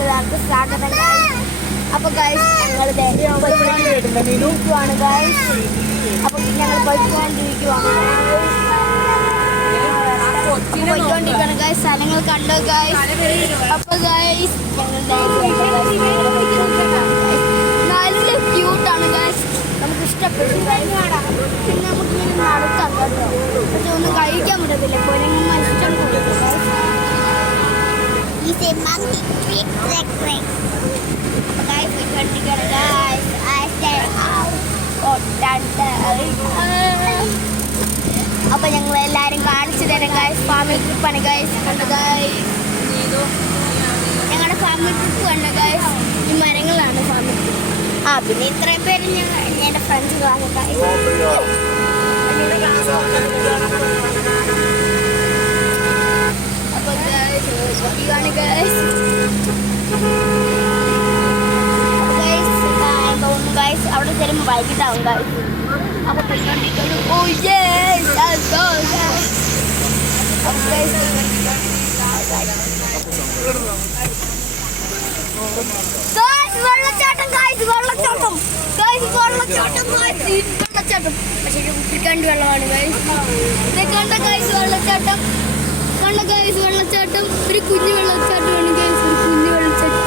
എല്ലാവർക്കും സ്വാഗതം ഗൈസ്. അപ്പോൾ ഗൈസ് ഞങ്ങൾ പോയിക്കൊണ്ടിരിക്കുകയാണ് ഗൈസ്. അപ്പോൾ ഞങ്ങൾ പോയിക്കൊണ്ടിരിക്കുകയാണ് ഗൈസ്. സ്ഥലങ്ങൾ കണ്ടോ ഗൈസ്. അപ്പോൾ ഗൈസ് നല്ല ക്യൂട്ടാണ് ഗൈസ്. നമുക്ക് ഇഷ്ടപ്പെട്ടു ഗൈസ്. പിന്നെ നമുക്ക് ഇങ്ങനെ നടക്കാം കേട്ടോ. പക്ഷെ ഒന്നും കഴിക്കാൻ പറ്റത്തില്ല. കൊരങ്ങ ഇഷ്ടം കൊടുക്കും guys. Say monkey trick trick trick. Guys, we got together, guys. I said, oh, അപ്പോൾ ഞങ്ങൾ എല്ലാവരും കാണിച്ചു തരാം ഗൈസ്. ഫാമിലി ട്രിപ്പാണ് ഗൈസ്. കണ്ടു ഗൈസ്, ഞങ്ങളുടെ ഫാമിലി ട്രിപ്പ് കണ്ടു ഗൈസ്. ഈ മരങ്ങളാണ് ഫാമിലി ട്രിപ്പ്. പിന്നെ ഇത്രയും പേര് എൻ്റെ ഫ്രണ്ട്സുകളാണ് ഗൈസ്. അവിടെ തരുമ്പോൾ വൈകിട്ടാവും ഗൈസ്. അപ്പോൾ പോയിക്കൊണ്ടിരിക്കുന്നു. Oh yes, let's go guys. Guys, വെള്ളച്ചാട്ടം ഗൈസ്, വെള്ളച്ചാട്ടം ഗൈസ്, വെള്ളച്ചാട്ടം ഗൈസ്, വെള്ളച്ചാട്ടം. പക്ഷേ കുട്ടിക്കണ്ട് വെള്ളമാണ് ഗൈസ്. ഇത് കണ്ട ഗൈസ് വെള്ളച്ചാട്ടം, കണ്ട ഗൈസ് വെള്ളച്ചാട്ടം. ഒരു കുഞ്ഞു വെള്ളച്ചാട്ടമാണ് ഗൈസ്, ഒരു കുഞ്ഞു വെള്ളച്ചാട്ടം.